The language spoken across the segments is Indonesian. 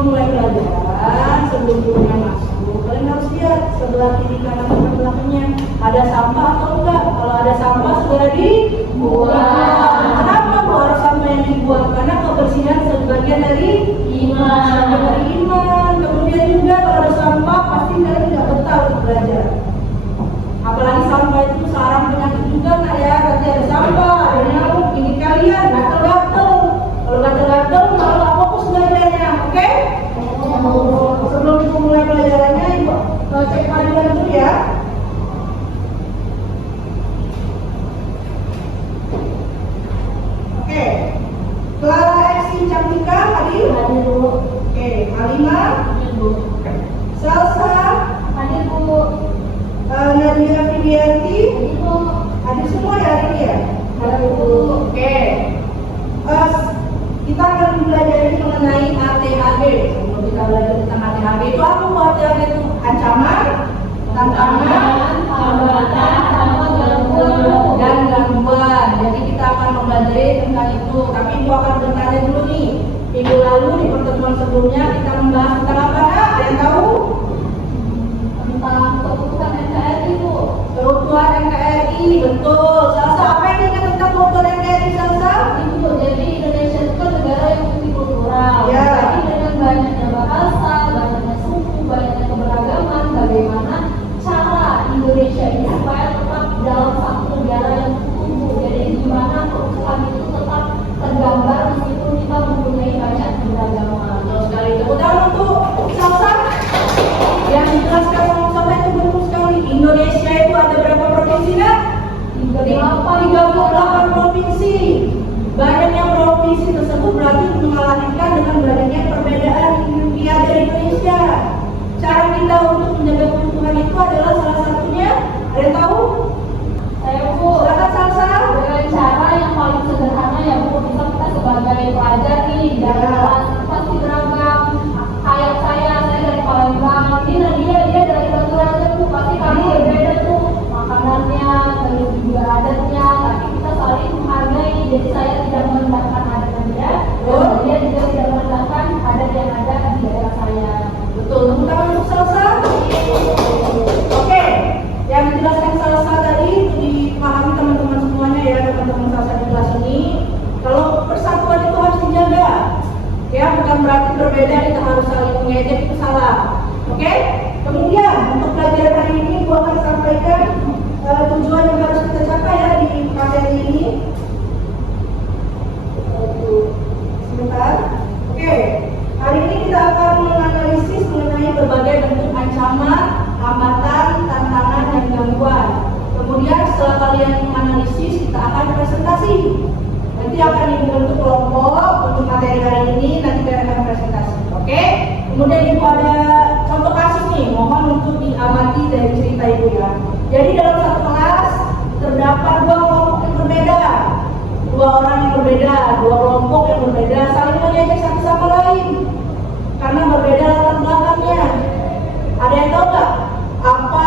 sebelum mulai belajar, sebelum gurunya masuk, kalian harus lihat sebelah kiri kanan dan belakangnya ada sampah atau enggak. Kalau ada sampah segera dibuang. Kenapa harus sampah yang dibuang? Karena kebersihan sebagian dari iman. Kemudian juga kalau ada sampah pasti kalian tidak betah untuk belajar. Apalagi sampah itu sarang penyakit juga nak ya. Nanti ada sampah, ada nyamuk, ini kalian gatel-gatel. Kalau gatel-gatel malah nggak fokus belajarnya, oke? Sebelum mulai pelajarannya, ibu cek panggilan dulu ya. Oke, Clara Eksi Cantika hadir? Hadir Bu. Oke, Halimah? Hadir Bu. Salsa? Hadir Bu. Nadia Fidianti? Hadir Bu. Hadir semua ya hari ini ya? Hadir Bu. Oke. Kita akan belajar ini mengenai ATHB. Sebelum kita belajar tentang ATHB itu apa Bu? ATHB itu ancaman, tantangan, hambatan, dan gangguan. Jadi kita akan mempelajari tentang itu. Tapi Ibu akan bertanya dulu nih. Minggu lalu di pertemuan sebelumnya kita membahas tentang apa? Ada yang tahu? Tentang keutuhan NKRI Bu. Keutuhan NKRI, betul. Salsa, apa yang diingat tentang keutuhan NKRI Salsa? Ibu, jadi Indonesia itu kan negara yang multikultural. Ya. Jadi dengan banyaknya bahasa, banyaknya suku, banyaknya keberagaman, bagaimana cara Indonesia ini supaya tetap dalam satu negara yang utuh. Jadi gimana keutuhan itu tetap tergambar meskipun kita mempunyai banyak keberagaman. Terus sekali tepuk tangan untuk Salsa yang dijelaskan sama Salsa itu betul sekali. Indonesia itu ada berapa provinsi kan? 38 provinsi. Banyaknya provinsi tersebut berarti mengalahkan dengan banyaknya perbedaan di Indonesia. Cara kita untuk menjaga keutuhan itu adalah salah satunya, ada yang tahu? Saya Bu. Silakan Salsa. Dengan cara yang paling sederhana ya Bu, bisa kita sebagai pelajar nih, dari kelas pasti beragam. Kayak saya dari Palembang, ini Nadia dia dari Batu Raja Bu, pasti kami berbeda tuh makanannya, terus juga adatnya, tapi kita saling menghargai. Jadi saya tidak merendahkan adat dia, dan dia juga tidak merendahkan adat yang ada di daerah saya. Betul, tepuk tangan untuk Salsa. Oke, yang dijelaskan Salsa tadi itu dipahami teman-teman semuanya ya, teman-teman Salsa di kelas ini. Kalau persatuan itu harus dijaga, ya bukan berarti berbeda kita harus saling mengejek, itu salah. Oke, kemudian untuk pelajaran hari ini gua akan sampaikan tujuan yang harus kita capai ya di materi ini. Sebentar. Oke, hari ini kita akan menganalisis mengenai berbagai bentuk ancaman, hambatan, tantangan, dan gangguan. Kemudian setelah kalian menganalisis, kita akan presentasi. Nanti akan dibentuk kelompok untuk materi hari ini, nanti kalian akan presentasi. Oke? Kemudian Ibu ada contoh kasus nih, mohon untuk diamati dari cerita Ibu ya. Jadi dalam satu kelas terdapat dua kelompok yang berbeda. Dua orang yang berbeda, dua kelompok yang berbeda, saling mengejek satu sama lain karena berbeda latar belakangnya. Ada yang tahu nggak apa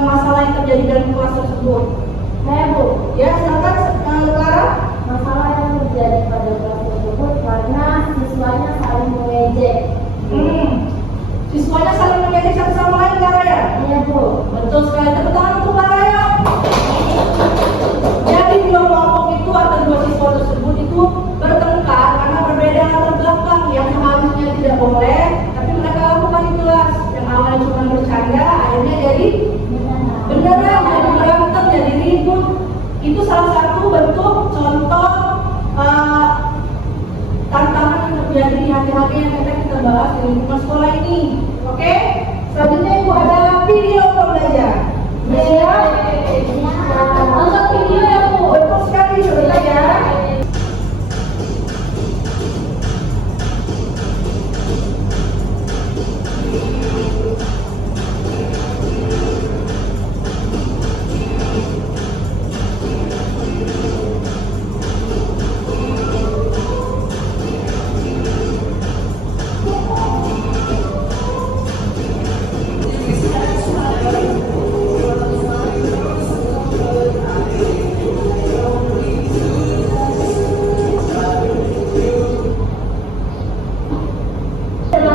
masalah yang terjadi dalam kelas tersebut? Saya Bu. Ya silakan Clara. Masalah yang terjadi pada kelas tersebut karena siswanya saling mengejek. Siswanya saling mengejek satu sama lain, Clara ya? Iya Bu. Betul sekali. Tepuk tangan untuk Clara ya. Jadi dua kelompok itu atau dua siswa tersebut itu bertengkar karena berbeda latar belakang yang harusnya tidak boleh, tapi mereka lakukan di kelas. Yang awalnya cuma bercanda, akhirnya jadi beneran, jadi berantem, jadi ribut. Itu salah satu bentuk contoh tantangan yang terjadi di hati-hati yang kita bahas di lingkungan sekolah ini. Oke? Selanjutnya Ibu ada video pembelajaran. Ya. Nonton video ya Bu. Betul sekali, sebentar ya.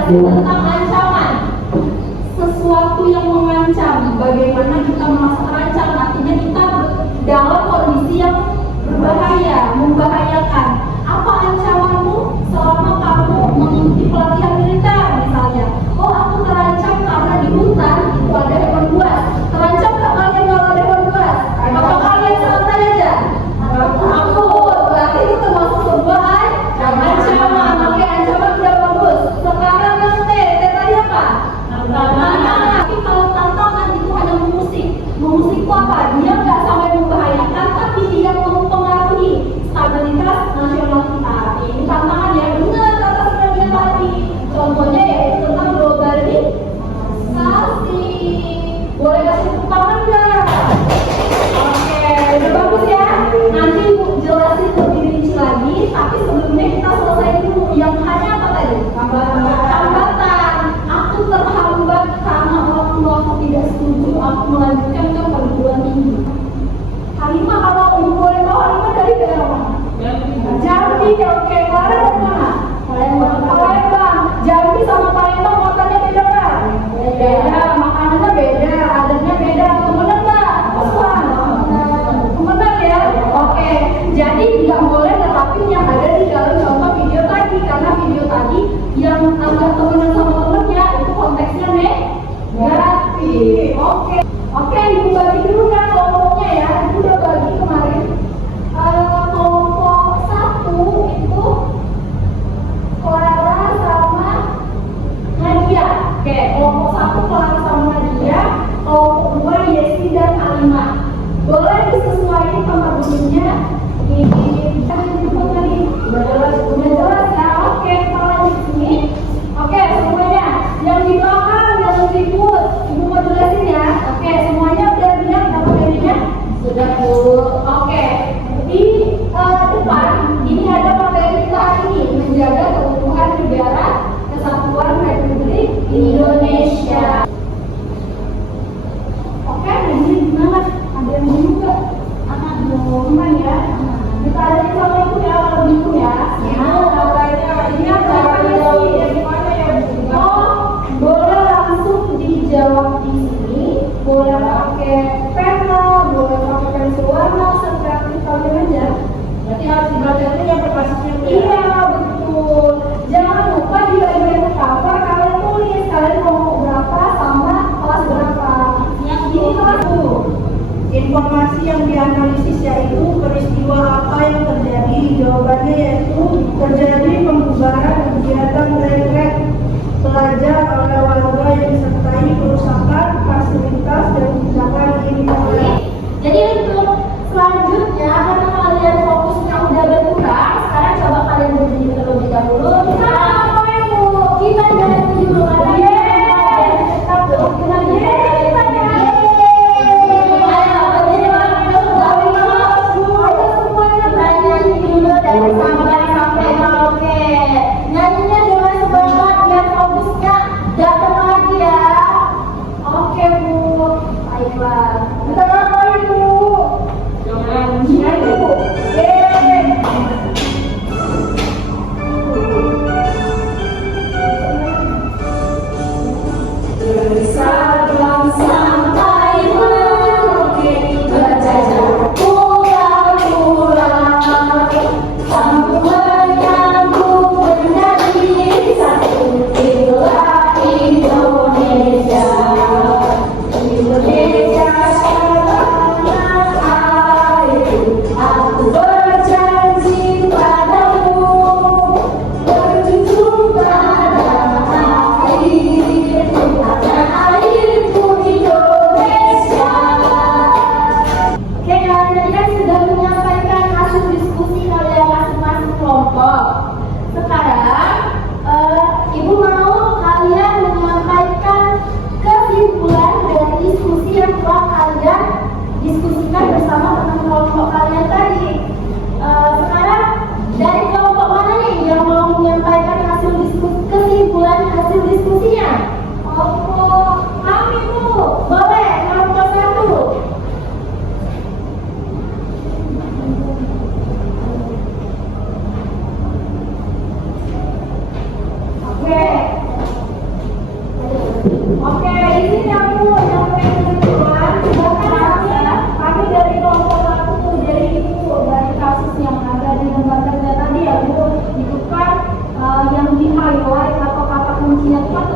jelasin tentang ancaman. Sesuatu yang mengancam. Bagaimana kita merasa terancam? Artinya kita dalam kondisi yang berbahaya, membahayakan. Apa ancamanmu selama kamu mengikuti pelatihan militer misalnya? Oh, aku terancam karena di hutan itu ada hewan buas. Terancam nggak kalian kalau ada hewan buas? Apa kalian santai aja? Aku berarti itu termasuk sebuah ancaman. Oke, ancaman tidak bagus. Sekarang yang T tadi apa? Tapi kalau tantangan itu hanya mengusik. Mengusik itu apa? Dia nggak sampai membahayakan, tapi dia mempengaruhi stabilitas nasional kita. Ini tantangan ya, benar kata sebenarnya tadi. Contohnya yaitu tentang globalisasi. Boleh kasih tepuk tangan nggak? Oke, udah bagus ya. Nanti jelasin lebih rinci lagi, tapi sebelumnya kita selesai dulu yang hanya apa tadi? Hambatan. Aku terhambat karena orang tua aku tidak setuju aku melanjutkan ke perguruan tinggi. Halimah, kalau ibu boleh tahu, Halimah dari daerah mana? Jambi. Oke, Clara dari mana? Palembang. Jambi sama Palembang kotanya beda nggak? Beda, makanannya beda, adatnya beda. Temenan nggak? Temenan ya? Oke, jadi nggak boleh nerapin yang ada di dalam contoh video tadi, karena video tadi yang agak temenan sama temennya itu konteksnya negatif. Oke, ibu bagi dulu kan kelompoknya ya. Ibu udah bagi kemarin. Kelompok 1 itu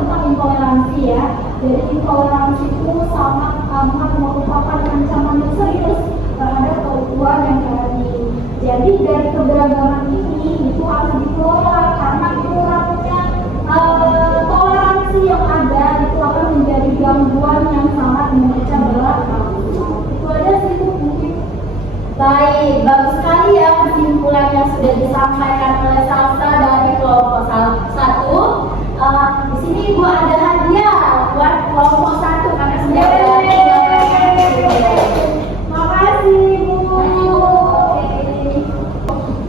tentang intoleransi ya. Jadi intoleransi itu sangat amat merupakan ancaman yang serius terhadap keutuhan yang tadi. Jadi dari keberagaman ini itu harus dikelola karena kurangnya toleransi yang ada itu akan menjadi gangguan yang sangat memecah belah. Itu aja sih mungkin. Baik, bagus sekali ya kesimpulan yang sudah disampaikan oleh Salsa dari kelompok 1. Di sini Ibu ada hadiah buat kelompok 1 karena sudah Makasih Ibu.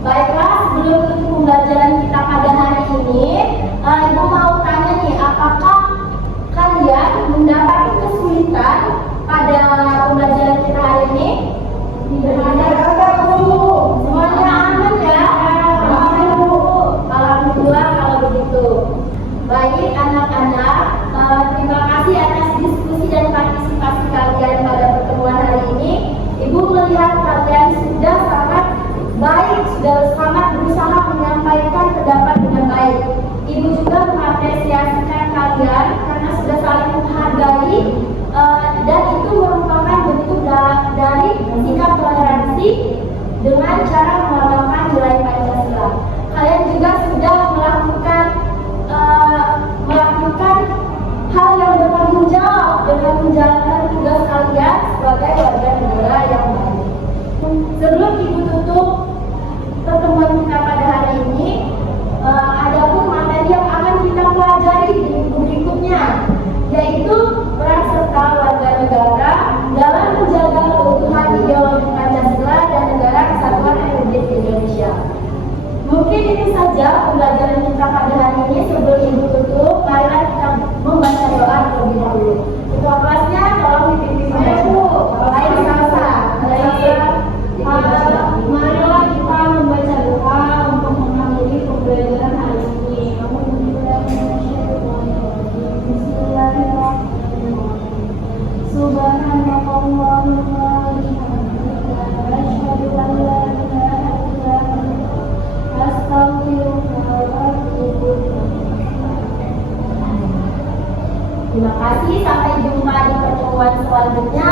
Baiklah, sebelum menutup pembelajaran kita pada hari ini, Ibu mau tanya nih, apakah kalian mendapati kesulitan pada pembelajaran kita hari ini? Ada Bu. Semuanya aman ya? Aman Bu. Alhamdulillah kalau begitu. Baik anak-anak, terima kasih atas diskusi dan partisipasi kalian pada pertemuan hari ini. Ibu melihat kalian sudah sangat baik, sudah sangat berusaha menyampaikan pendapat dengan baik. Ibu juga mengapresiasikan kalian karena sudah saling menghargai dan itu merupakan bentuk dari sikap toleransi dengan cara mengamalkan nilai Pancasila. Kalian juga sudah melakukan hal yang bertanggung jawab dengan menjalankan tugas kalian sebagai warga negara yang baik. Sebelum Ibu tutup pertemuan kita pada hari ini, ada pun materi yang akan kita pelajari di minggu berikutnya, yaitu peran serta warga negara dalam menjaga keutuhan ideologi Pancasila dan Negara Kesatuan Republik Indonesia. Mungkin ini saja pembelajaran kita pada hari ini. Sebelum Ibu tutup, marilah kita membaca doa terlebih dahulu. Ketua kelasnya tolong dipimpin oleh Bu. Baik, Salsa. Marilah kita membaca doa untuk mengakhiri pembelajaran hari ini. Subhanallahumma wa bihamdika asyhadu an la ilaha illa anta astaghfiruka wa atubu ilaik. Terima kasih, sampai jumpa di pertemuan selanjutnya.